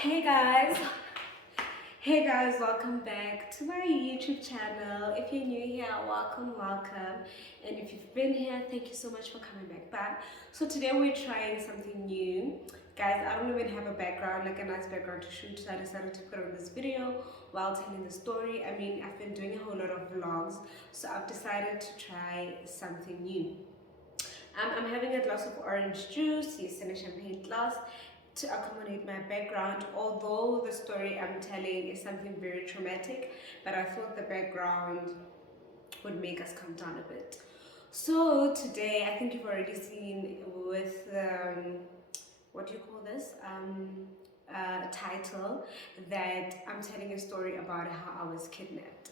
Hey guys, hey guys, welcome back to my YouTube channel. If you're new here, welcome. And if you've been here, thank you so much for coming back. So today we're trying something new. Guys, I don't even have a background, like a nice background to shoot, so I decided to put on this video while telling the story. I mean, I've been doing a whole lot of vlogs, so I've decided to try something new. I'm having a glass of orange juice, yes, in a champagne glass to accommodate my background, although the story I'm telling is something very traumatic, but I thought the background would make us calm down a bit. So today, I think you've already seen with what do you call this? Title that I'm telling a story about how I was kidnapped.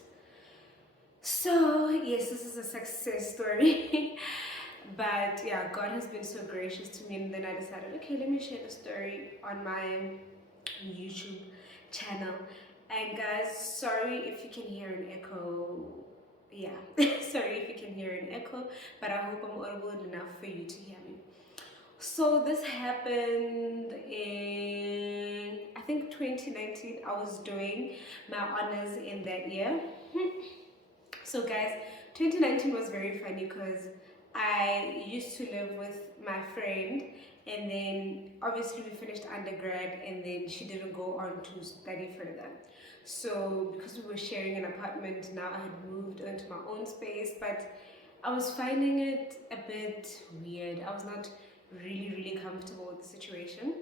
So yes, this is a success story. But yeah, God has been so gracious to me, and then I decided, okay, let me share the story on my YouTube channel. And guys, sorry if you can hear an echo. Yeah, sorry if you can hear an echo, but I hope I'm audible enough for you to hear me. So this happened in, I think, 2019. I was doing my honors in that year. So guys, 2019 was very funny because I used to live with my friend, and then obviously we finished undergrad, and then she didn't go on to study further. So because we were sharing an apartment, now I had moved into my own space, but I was finding it a bit weird. I was not really comfortable with the situation.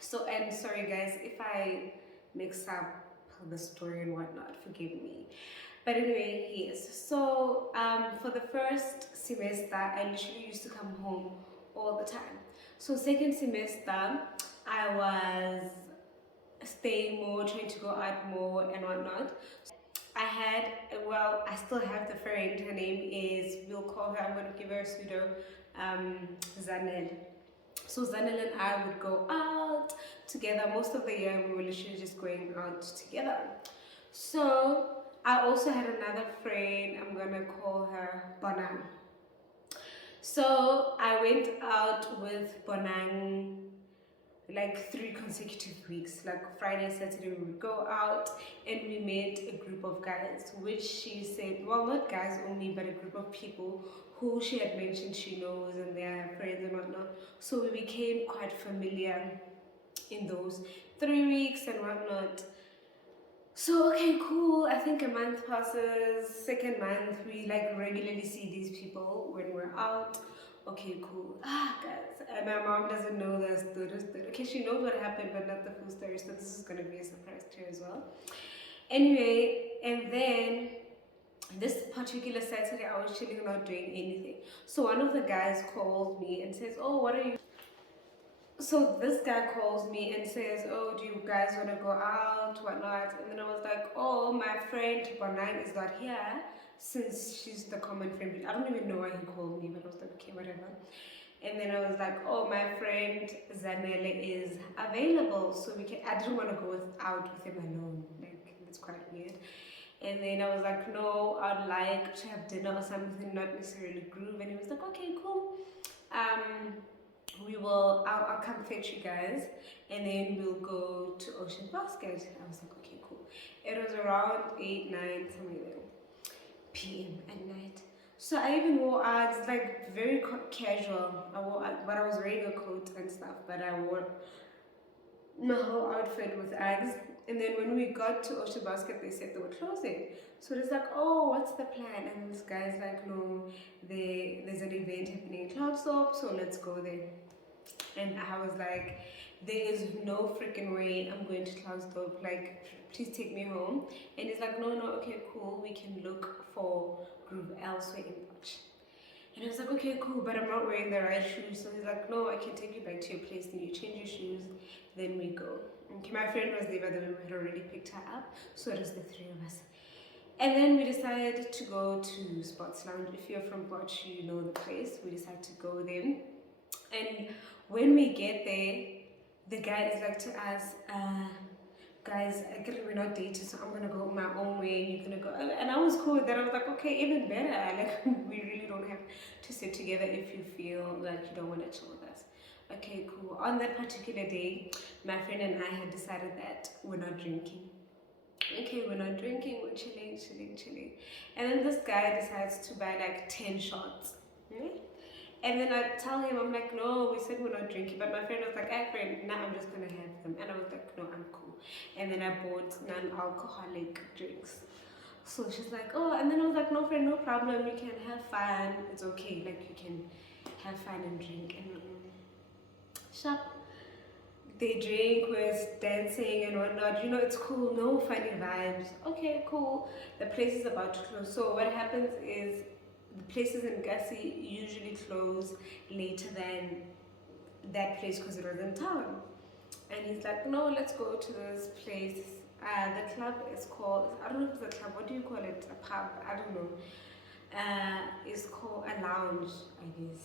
So, and sorry guys if I mix up the story and whatnot, forgive me. But anyway, yes. So for the first semester, I literally used to come home all the time. So second semester, I was staying more, trying to go out more and whatnot. I had, well, I still have the friend. Her name is, we'll call her, I'm going to give her a pseudo, Zanel. So Zanel and I would go out together. Most of the year, we were literally just going out together. So I also had another friend, I'm gonna call her Bonang. So I went out with Bonang like 3 consecutive weeks. Like Friday, Saturday, we would go out and we met a group of guys, which she said, well, not guys only, but a group of people who she had mentioned she knows and they're friends and whatnot. So we became quite familiar in those 3 weeks and whatnot. So okay, cool. I think a month passes. Second month, we like regularly see these people when we're out. Okay, cool. Guys, and my mom doesn't know the story. Okay, she knows what happened, but not the full story. So this is gonna be a surprise to her as well. Anyway, and then this particular Saturday, I was chilling, not doing anything. So one of the guys calls me and says, "Oh, what are you?" So this guy calls me and says, "Oh, do you guys want to go out, whatnot?" And then I was like, "Oh, my friend Bonang is not here since she's the common friend." I don't even know why he called me, but I was like, okay, whatever. And then I was like, "Oh, my friend Zanele is available, so we can." I didn't want to go out with him alone. Like it's quite weird. And then I was like, "No, I'd like to have dinner or something, not necessarily groove." And he was like, "Okay, cool. I'll come fetch you guys, and then we'll go to Ocean Basket." I was like, okay, cool. It was around 8 9 something p.m. at night. So I even wore Uggs, like very casual. I wore Uggs, but I was wearing a coat and stuff, but I wore my whole outfit with Uggs. And then when we got to Ocean Basket, they said they were closing. So it's like, "Oh, what's the plan?" And this guy's like, "No, there's an event happening in Cloudstop, so let's go there." And I was like, "There is no freaking way I'm going to Cloudstop. Like, please take me home." And he's like, "No, okay, cool. We can look for group elsewhere in March." And I was like, "Okay, cool, but I'm not wearing the right shoes." So he's like, "No, I can take you back to your place. Then you change your shoes. Then we go." Okay, my friend was there, but then we had already picked her up. So it was the three of us. And then we decided to go to Sports Lounge. If you're from Potch, you know the place. We decided to go there. And when we get there, the guy is like to us, "Guys, we're not dating, so I'm gonna go my own way, and you're gonna go." And I was cool with that. I was like, "Okay, even better. Like, we really don't have to sit together if you feel like you don't want to chill with us." Okay, cool. On that particular day, my friend and I had decided that we're not drinking. Okay, we're not drinking, we're chilling, chilling, chilling. And then this guy decides to buy like 10 shots. Hmm? And then I tell him, I'm like, no, we said we're not drinking. But my friend was like, hey, friend, now I'm just gonna have them. And I was like, no, I'm cool. And then I bought non alcoholic drinks. So she's like, oh, and then I was like, no, friend, no problem. You can have fun. It's okay. Like, you can have fun and drink. And sharp. They drink, we're dancing and whatnot. You know, it's cool. No funny vibes. Okay, cool. The place is about to close. So what happens is the places in Gussie usually close later than that place because it was in town. And he's like, no, let's go to this place. The club is called, I don't know if it's a club, what do you call it? A pub, I don't know. It's called a lounge, I guess.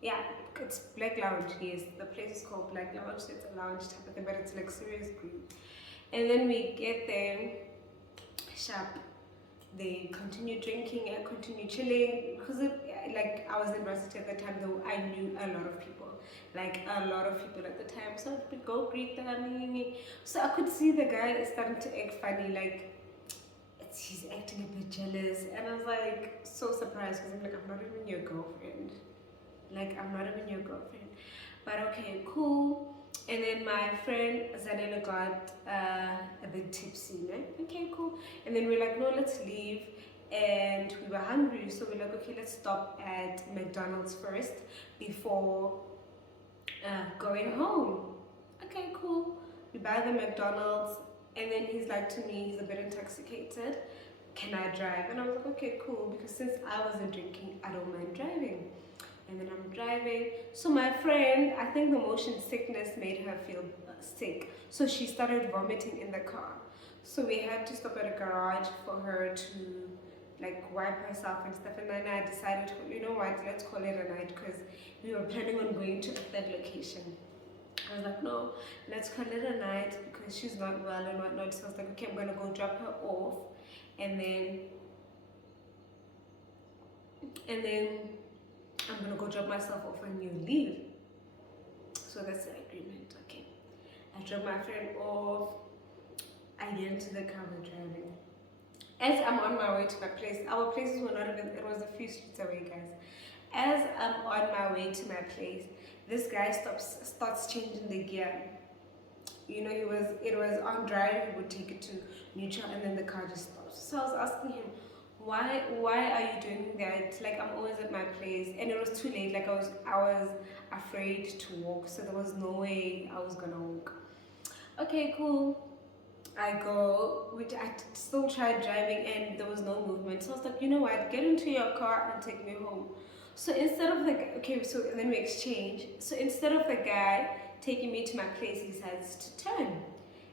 Yeah, it's Black Lounge, yes. The place is called Black Lounge, so it's a lounge type of thing, but it's like serious group. And then we get there, sharp. They continue drinking and continue chilling because like I was in university at the time, though I knew a lot of people, like a lot of people at the time. So I would go greet them. So I could see the guy is starting to act funny, like he's acting a bit jealous, and I was like so surprised because I'm like, I'm not even your girlfriend. Like, I'm not even your girlfriend. But okay, cool. And then my friend Zanele got a bit tipsy, né? Okay, cool. And then we're like, no, let's leave. And we were hungry, so we're like, okay, let's stop at McDonald's first before going home. Okay, cool. We buy the McDonald's, and then he's like to me, he's a bit intoxicated. Can I drive? And I was like, okay, cool, because since I wasn't drinking, I don't mind driving. And then I'm driving. So my friend, I think the motion sickness made her feel sick. So she started vomiting in the car. So we had to stop at a garage for her to like wipe herself and stuff. And then I decided, you know what, let's call it a night because we were planning on going to a third location. I was like, no, let's call it a night because she's not well and whatnot. So I was like, okay, I'm gonna go drop her off and then I'm gonna go drop myself off when you leave. So that's the agreement, okay. I drop my friend off, I get into the car, we're driving. As I'm on my way to my place, our places were not even, it was a few streets away, guys. As I'm on my way to my place, this guy starts changing the gear. You know, it was on drive, he would take it to neutral and then the car just stops. So I was asking him, why are you doing that? Like, I'm always at my place, and it was too late. Like, I was afraid to walk, so there was no way I was gonna walk. Okay, cool. I go, which I still tried driving, and there was no movement. So I was like, you know what? Get into your car and take me home. So instead of so then we exchange. So instead of the guy taking me to my place, he decides to turn,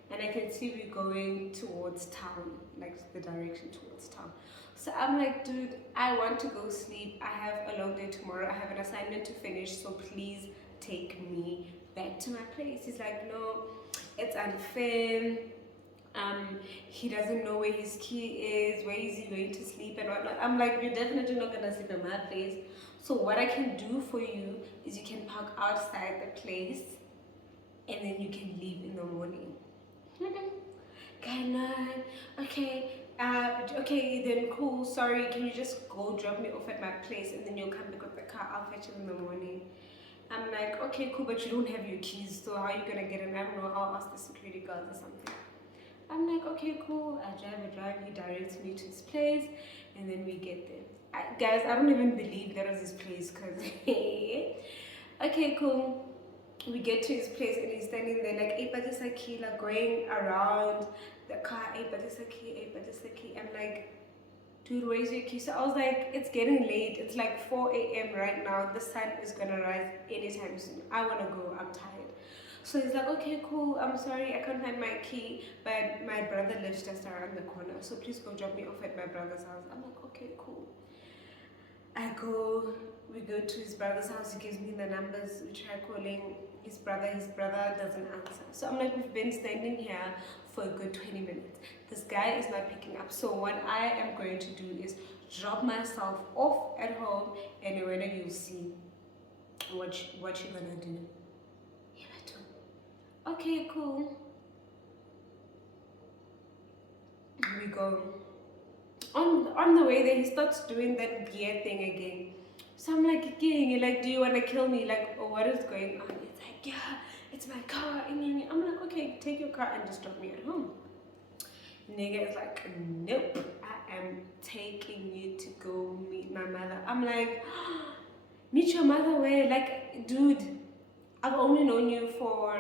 and I can see we're going towards town, like the direction towards town. So I'm like, dude, I want to go sleep. I have a long day tomorrow. I have an assignment to finish. So please take me back to my place. He's like, no, it's unfair. He doesn't know where his key is. Where is he going to sleep and whatnot? I'm like, you're definitely not gonna sleep in my place. So what I can do for you is you can park outside the place, and then you can leave in the morning. Can I? Okay. Okay, then cool. Sorry, can you just go drop me off at my place and then you'll come back with the car? I'll fetch it in the morning. I'm like, okay, cool, but you don't have your keys, so how are you gonna get in? I don't know. I'll ask the security guards or something. I'm like, okay, cool. I drive. He directs me to his place, and then we get there. Guys, I don't even believe that was his place, cause okay, cool. We get to his place and he's standing there like, like going around the car, I'm like, dude, where's your key? So I was like, it's getting late. It's like 4 a.m. right now. The sun is gonna rise anytime soon. I wanna go, I'm tired. So he's like, okay, cool. I'm sorry, I can't find my key, but my brother lives just around the corner. So please go drop me off at my brother's house. I'm like, okay, cool. We go to his brother's house, he gives me the numbers, we try calling his brother doesn't answer. So I'm like, we've been standing here for a good 20 minutes. This guy is not picking up. So what I am going to do is drop myself off at home, and when you'll see. What you gonna do? Yeah, but okay, cool. We go. On the way there, he starts doing that gear thing again. So I'm like, again, like, do you want to kill me? Like, oh, what is going on? It's like, yeah, it's my car. And I'm like, okay, take your car and just drop me at home. Nigga is like, nope, I am taking you to go meet my mother. I'm like, meet your mother where? Like, dude, I've only known you for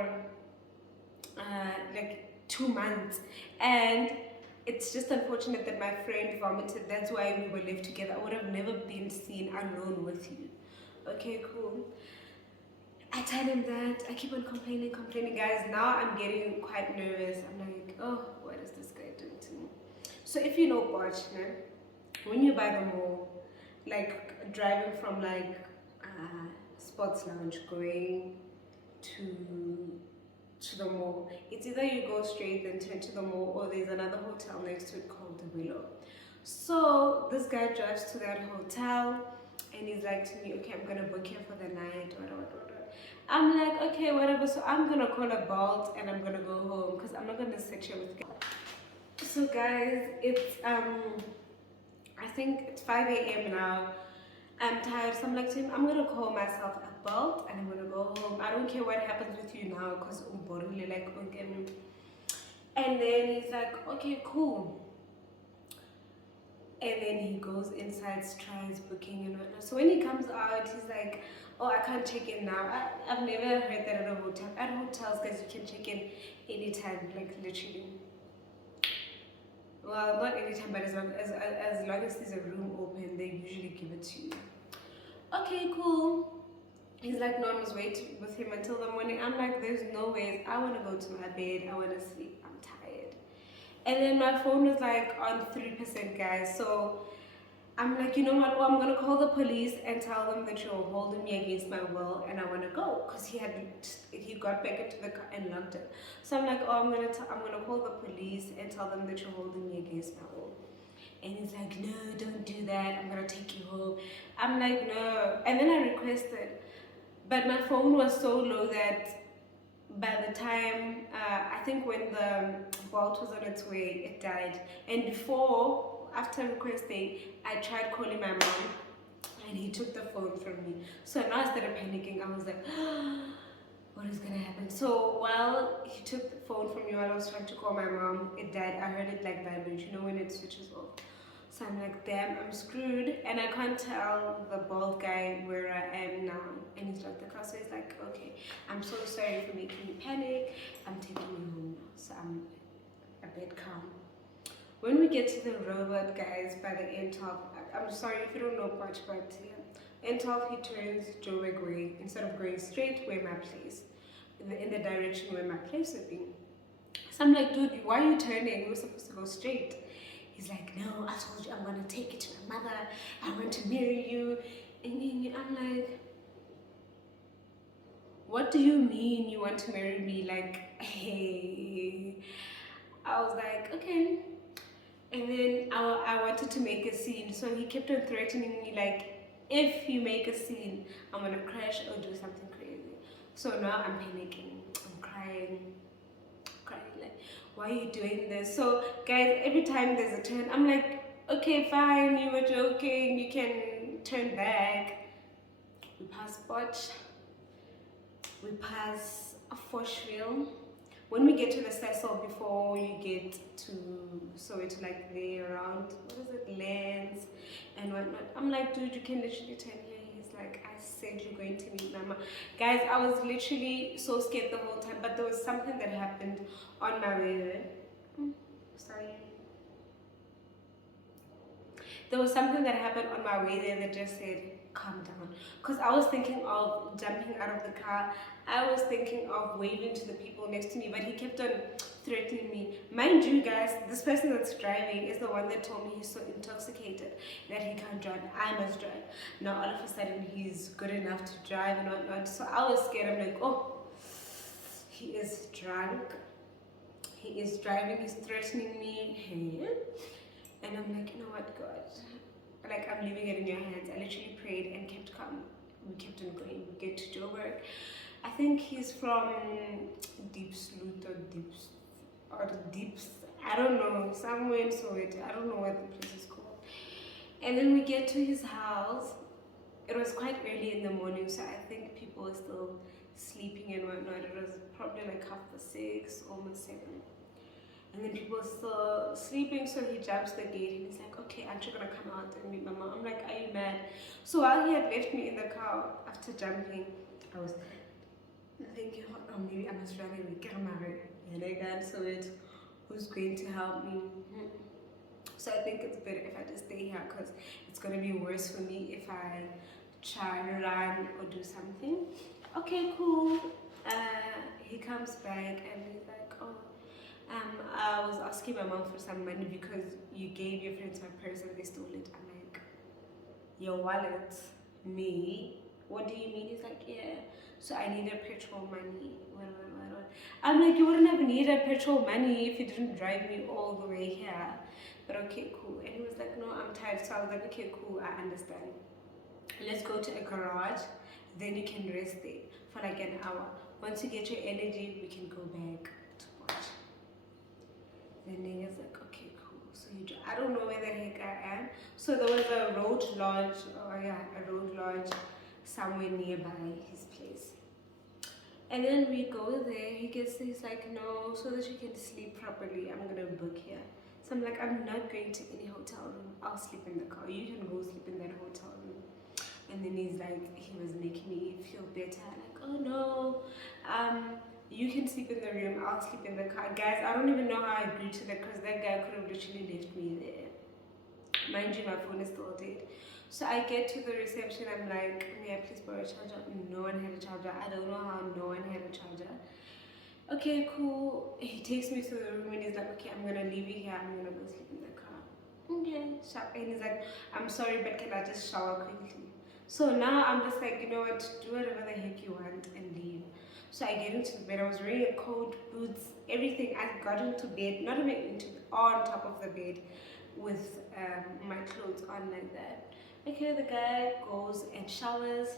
like 2 months, and it's just unfortunate that my friend vomited. That's why we were left together. I would have never been seen alone with you. Okay, cool. I tell him that. I keep on complaining, guys. Now I'm getting quite nervous. I'm like, oh, what is this guy doing to me? So if you know Botch, when you buy the mall, like driving from like sports lounge going to the mall, it's either you go straight then turn to the mall, or there's another hotel next to it called the Willow. So this guy drives to that hotel and he's like to me, okay, I'm gonna book here for the night, whatever. I'm like, okay, whatever. So I'm gonna call a Bolt and I'm gonna go home because I'm not gonna sit here with guys. So guys, it's I think it's 5 a.m. now. I'm tired, so I'm like to him, I'm gonna call myself a Bolt and I'm gonna go home. I don't care what happens with you now because I'm like, okay. And then he's like, okay, cool. And then he goes inside, tries booking and whatnot. So when he comes out, he's like, oh, I can't check in now. I've never heard that at a hotel. At hotels, guys, you can check in anytime, like literally. Well, not anytime, but as long as there's a room open, they usually give it to you. Okay, cool. He's like, no, I must wait with him until the morning. I'm like, there's no way. I want to go to my bed. I want to sleep. I'm tired. And then my phone was like on 3%, guys. So I'm like, you know what? Well, I'm gonna call the police and tell them that you're holding me against my will, and I want to go, because he got back into the car and locked it. So I'm like, oh, I'm gonna call the police and tell them that you're holding me against my will. And he's like, no, don't do that. I'm gonna take you home. I'm like, no. And then I requested, but my phone was so low that by the time I think when the Bolt was on its way, it died. And after requesting, I tried calling my mom and he took the phone from me. So now I started panicking. I was like, what is gonna happen? So while he took the phone from me, while I was trying to call my mom, it died. I heard it like vibrate, you know, when it switches off. So I'm like, damn, I'm screwed, and I can't tell the bald guy where I am now. And he's like, the car. So he's like, okay, I'm so sorry for making you panic. I'm taking you home now. So I'm a bit calm. When we get to the robot, guys, by the N12, I'm sorry if you don't know much, but yeah, N12, he turns Joburg way instead of going straight where my place, in the direction where my place would be. So I'm like, dude, why are you turning? We're supposed to go straight. He's like, no, I told you I'm gonna take you to my mother. I want to marry you. And I'm like, what do you mean you want to marry me? Like, hey. I was like, okay. And then I wanted to make a scene. So he kept on threatening me, like, if you make a scene, I'm gonna crash or do something crazy. So now I'm panicking. I'm crying. Like, why are you doing this? So guys, every time there's a turn, I'm like, okay, fine, you were joking, you can turn back. We pass Botch, we pass a Foshville. When we get to the Cecil, before you get to Soweto, like there around, what is it, Lands and whatnot, I'm like, dude, you can literally turn here. He's like, I said you're going to meet Mama. Guys, I was literally so scared the whole time, but there was something that happened on my way there. Sorry. There was something that happened on my way there that just said, calm down. Because I was thinking of jumping out of the car. I was thinking of waving to the people next to me, but he kept on threatening me. Mind you, guys, this person that's driving is the one that told me he's so intoxicated that he can't drive. I must drive. Now all of a sudden he's good enough to drive and whatnot. So I was scared. I'm like, oh, he is drunk. He is driving. He's threatening me. Hey. And I'm like, you know what, God? Like, I'm leaving it in your hands. I literally prayed and kept calm. we kept on going. We get to Joburg. I think he's from Deep Sloot or Deeps. I don't know, somewhere in Soweto. I don't know what the place is called. And then we get to his house. It was quite early in the morning, so I think people were still sleeping and whatnot. It was probably like 6:30, almost 7. And then people were still sleeping, so he jumps the gate and he's like, okay, aren't you gonna come out and meet mama? I'm like, are you mad? So while he had left me in the car after jumping, I was thinking, oh, maybe I must run away. And I got so it who's going to help me? So I think it's better if I just stay here because it's gonna be worse for me if I try to run or do something. Okay, cool. He comes back and he's like, oh, I was asking my mom for some money because you gave your friends my purse and they stole it. I'm like, your wallet? Me? What do you mean? He's like, yeah. So I needed petrol money. What? I'm like, you wouldn't have needed petrol money if you didn't drive me all the way here. But okay, cool. And he was like, no, I'm tired. So I was like, okay, cool, I understand. Let's go to a garage. Then you can rest there for like an hour. Once you get your energy, we can go back to watch. Then nigga's like, okay, cool. So I don't know where the heck I am. So there was a road lodge, somewhere nearby his place. And then we go there. He's like, no, so that you can sleep properly, I'm gonna book here. So I'm like, I'm not going to any hotel room. I'll sleep in the car. You can go sleep in that hotel room. And then he's like, he was making me feel better. Like, oh no, you can sleep in the room. I'll sleep in the car. Guys, I don't even know how I agreed to that because that guy could have literally left me there. Mind you, my phone is still dead. So I get to the reception. I'm like, may I please borrow a charger? No one had a charger. I don't know how no one had a charger. Okay, cool. He takes me to the room and he's like, okay, I'm gonna leave you here. I'm gonna go sleep in the car. Okay, sharp. And he's like, I'm sorry, but can I just shower quickly? So now I'm just like, you know what, do whatever the heck you want and leave. So I get into the bed. I was wearing a coat, boots, everything. I got into bed, not even into, on top of the bed with my clothes on like that. Okay, the guy goes and showers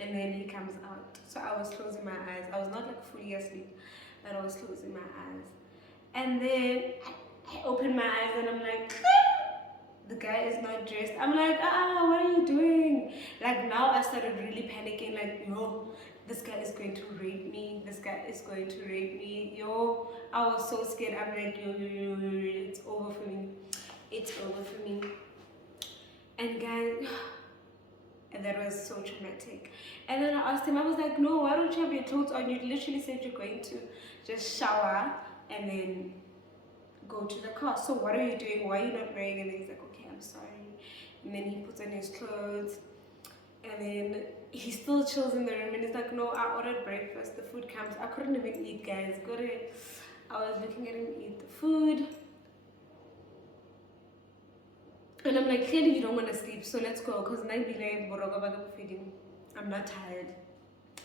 and then he comes out. So I was closing my eyes. I was not like fully asleep, but I was closing my eyes. And then I open my eyes and I'm like, the guy is not dressed. I'm like, what are you doing? Like now I started really panicking, like, yo, this guy is going to rape me. This guy is going to rape me. Yo, I was so scared. I'm like, yo, it's over for me. It's over for me. And guys, and that was so traumatic. And then I asked him, I was like, no, why don't you have your clothes on? You literally said you're going to just shower and then go to the car. So what are you doing? Why are you not wearing? And he's like, okay, I'm sorry. And then he puts on his clothes and then he still chills in the room and he's like, no, I ordered breakfast. The food comes. I couldn't even eat, guys. I was looking at him eat the food. And I'm like, clearly you don't want to sleep, so let's go. Because I'm not tired.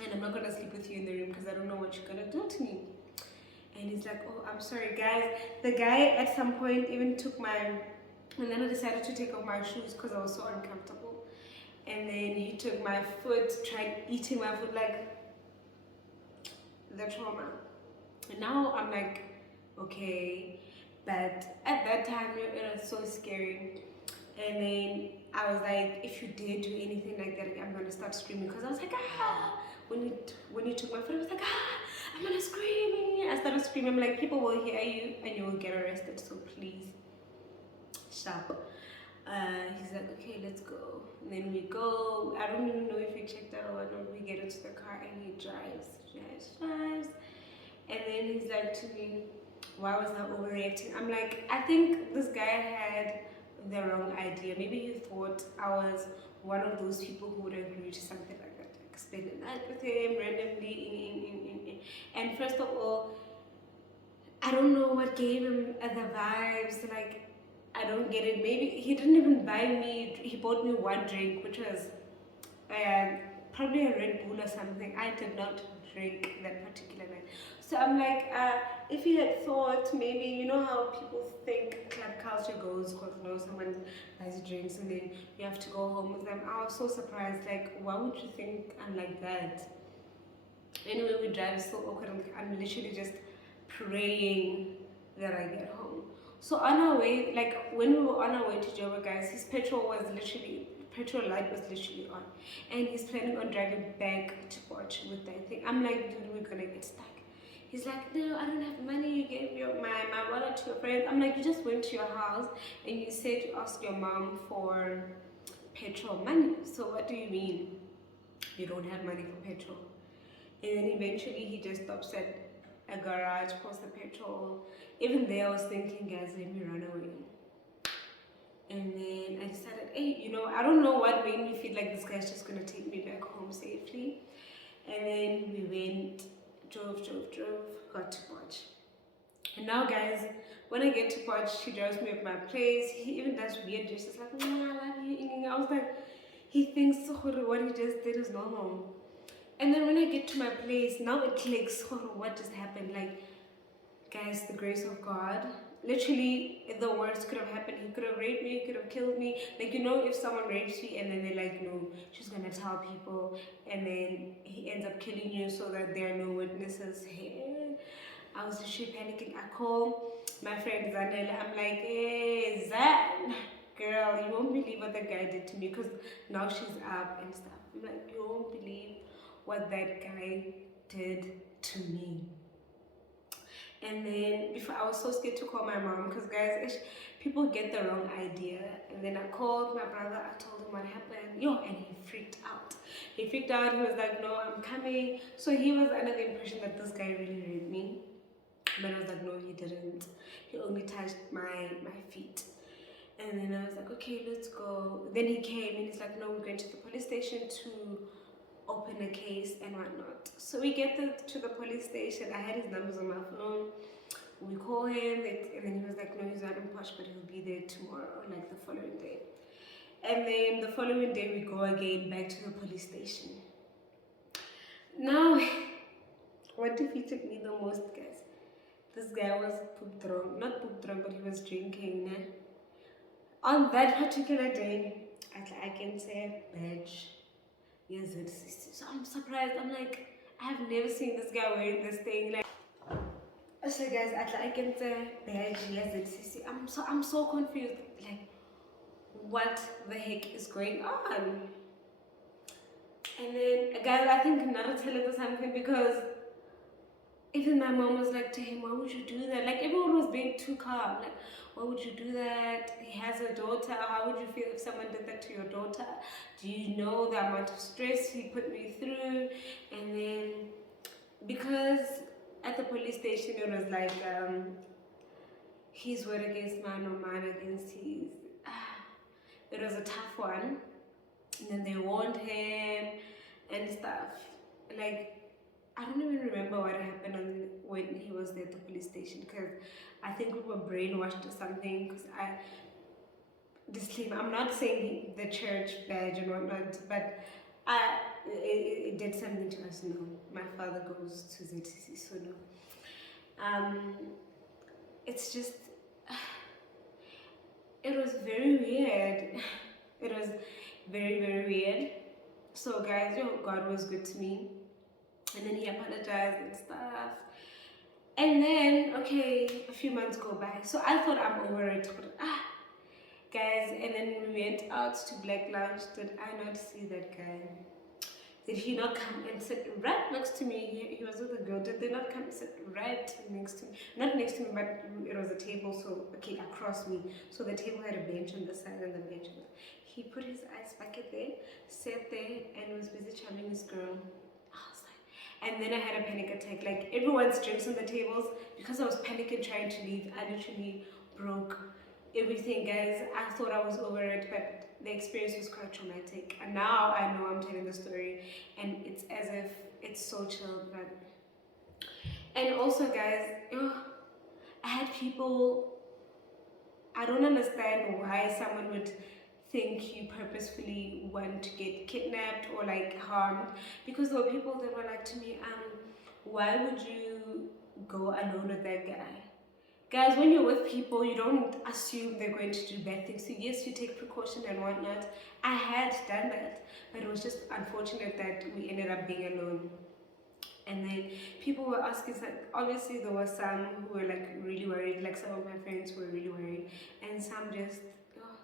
And I'm not going to sleep with you in the room because I don't know what you're going to do to me. And he's like, oh, I'm sorry, guys. The guy at some point even took and then I decided to take off my shoes because I was so uncomfortable. And then he took my foot, tried eating my foot, like the trauma. And now I'm like, okay. But at that time, it was so scary. And then I was like, if you dare do anything like that, I'm gonna start screaming. Because I was like, when you took my foot, I was like, I'm gonna scream. I started screaming. I'm like, people will hear you and you will get arrested. So please, sharp. He's like, okay, let's go. And then we go. I don't even know if he checked out or whatnot. We get into the car and he drives. And then he's like to me, why was I overreacting? I'm like, I think this guy had the wrong idea. Maybe he thought I was one of those people who would agree to something like that, like spend the night with him randomly. And first of all, I don't know what gave him the vibes. Like, I don't get it. Maybe he didn't even buy me. He bought me one drink, which was probably a Red Bull or something. I did not drink that particular night. So I'm like, if you had thought maybe, you know how people think club culture goes, because someone buys drinks and then you have to go home with them. I was so surprised, like, why would you think I'm like that? Anyway, we drive so awkward. I'm literally just praying that I get home. So on our way, like when we were on our way to Joburg, guys, his petrol light was literally on, and he's planning on driving back to Porch with that thing. I'm like, dude, we're gonna get stuck. He's like, no, I don't have money. You gave my wallet to your friend. I'm like, you just went to your house and you said to ask your mom for petrol money. So what do you mean you don't have money for petrol? And then eventually he just stops at a garage, pours the petrol. Even there I was thinking, guys, let me run away. And then I decided, hey, I don't know what made me feel like this guy's just gonna take me back home safely. And then we went, drove, got to Potch. And now, guys, when I get to Potch, he drives me at my place. He even does weird gestures like, I love you. I was like, he thinks what he just did is normal. And then when I get to my place, now it clicks, what just happened? Like, guys, the grace of God. Literally, the worst could have happened. He could have raped me, he could have killed me. Like, if someone rapes you and then they're like, no, she's gonna tell people, and then he ends up killing you so that there are no witnesses. Hey, I was literally panicking. I call my friend Zanel. I'm like, hey, Zan, girl, you won't believe what that guy did to me, because now she's up and stuff. I'm like, you won't believe what that guy did to me. And then before, I was so scared to call my mom, because guys, people get the wrong idea. And then I called my brother. I told him what happened. And he freaked out. He was like, no, I'm coming. So he was under the impression that this guy really raped me, but I was like, no, he didn't. He only touched my feet. And then I was like, okay, let's go. Then he came and he's like, no, we're going to the police station to open a case and whatnot. So we get to the police station. I had his numbers on my phone. We call him, and then he was like, no, he's not in Posh, but he'll be there tomorrow, like the following day. And then the following day we go again back to the police station. Now, what defeated me the most, guys, this guy was not poop drunk, but he was drinking. On that particular day, I can say badge. Yes, so I'm surprised. I'm like, I have never seen this guy wearing this thing. Like, so guys, I can say badge. Yes, I'm so confused. Like, what the heck is going on? And then, guys, I think Naruto or something, because even my mom was like to him, why would you do that? Like, everyone was being too calm. Like, why would you do that? He has a daughter. How would you feel if someone did that to your daughter? Do you know the amount of stress he put me through? And then, because at the police station, it was like, his word against mine or mine against his. It was a tough one. And then they warned him and stuff. Like, I don't even remember what happened when he was there at the police station, because I think we were brainwashed or something. Because disclaimer, I'm not saying the church badge and whatnot, but it did something to us. No, my father goes to ZTC, so no. It's just, it was very weird. It was very, very weird. So guys, God was good to me. And then he apologized and stuff. And then, okay, a few months go by. So I thought I'm over it. Guys, and then we went out to Black Lounge. Did I not see that guy? Did he not come and sit right next to me? He was with a girl. Did they not come and sit right next to me? Not next to me, but it was a table, so, okay, across me. So the table had a bench on the side and the bench on the side. He put his ice bucket there, sat there, and was busy charming his girl. And then I had a panic attack. Like, everyone's drinks on the tables. Because I was panicking trying to leave, I literally broke everything, guys. I thought I was over it, but the experience was quite traumatic. And now I know I'm telling the story, and it's as if it's so chill. But and also, guys, I had people. I don't understand why someone would think you purposefully want to get kidnapped or like harmed, because there were people that were like to me, why would you go alone with that guy? Guys, when you're with people, you don't assume they're going to do bad things. So yes, you take precaution and whatnot. I had done that, but it was just unfortunate that we ended up being alone. And then people were asking, like, obviously there were some who were like really worried, like some of my friends were really worried, and some just, oh.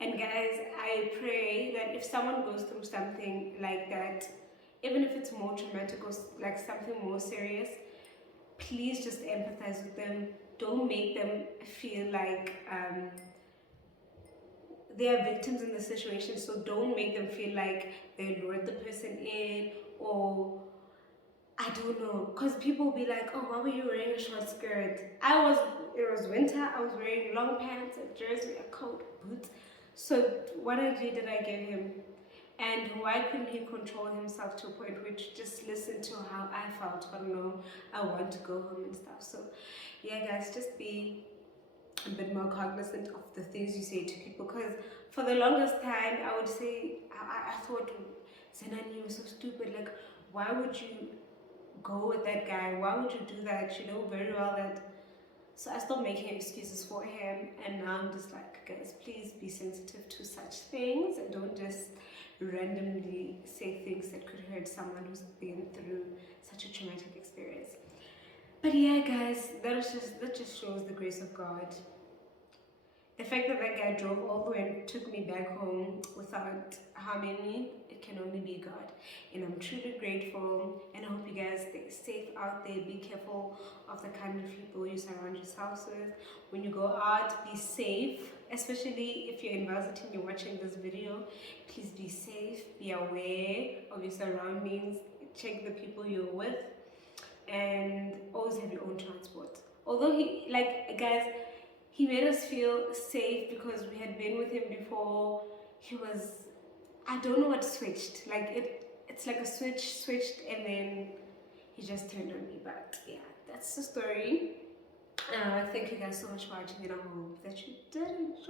And guys, I pray that if someone goes through something like that, even if it's more traumatic or like something more serious, please just empathize with them. Don't make them feel like they are victims in the situation. So don't make them feel like they lured the person in, or I don't know, because people will be like, oh, why were you wearing a short skirt? It was winter, I was wearing long pants, a jersey, a coat, boots. So what I did I gave him? And why couldn't he control himself to a point which just listen to how I felt? I don't know, I want to go home and stuff. So yeah, guys, just be a bit more cognizant of the things you say to people, because for the longest time I would say, I thought, Zenani, you're so stupid. Like, why would you go with that guy? Why would you do that? You know very well that. So I stopped making excuses for him, and now I'm just like, guys, please be sensitive to such things and don't just randomly say things that could hurt someone who's been through such a traumatic experience. But yeah, guys, that just shows the grace of God. The fact that that guy drove all the way and took me back home without harming me, it can only be God. And I'm truly grateful, and I hope you guys stay safe out there. Be careful of the kind of people you surround yourselves with. When you go out, be safe, especially if you're in varsity and you're watching this video. Please be safe, be aware of your surroundings, check the people you're with, and always have your own transport. Although he made us feel safe because we had been with him before. He was, I don't know what switched. Like it's like a switched, and then he just turned on me. But yeah, that's the story. Thank you guys so much for watching, and I hope that you did enjoy.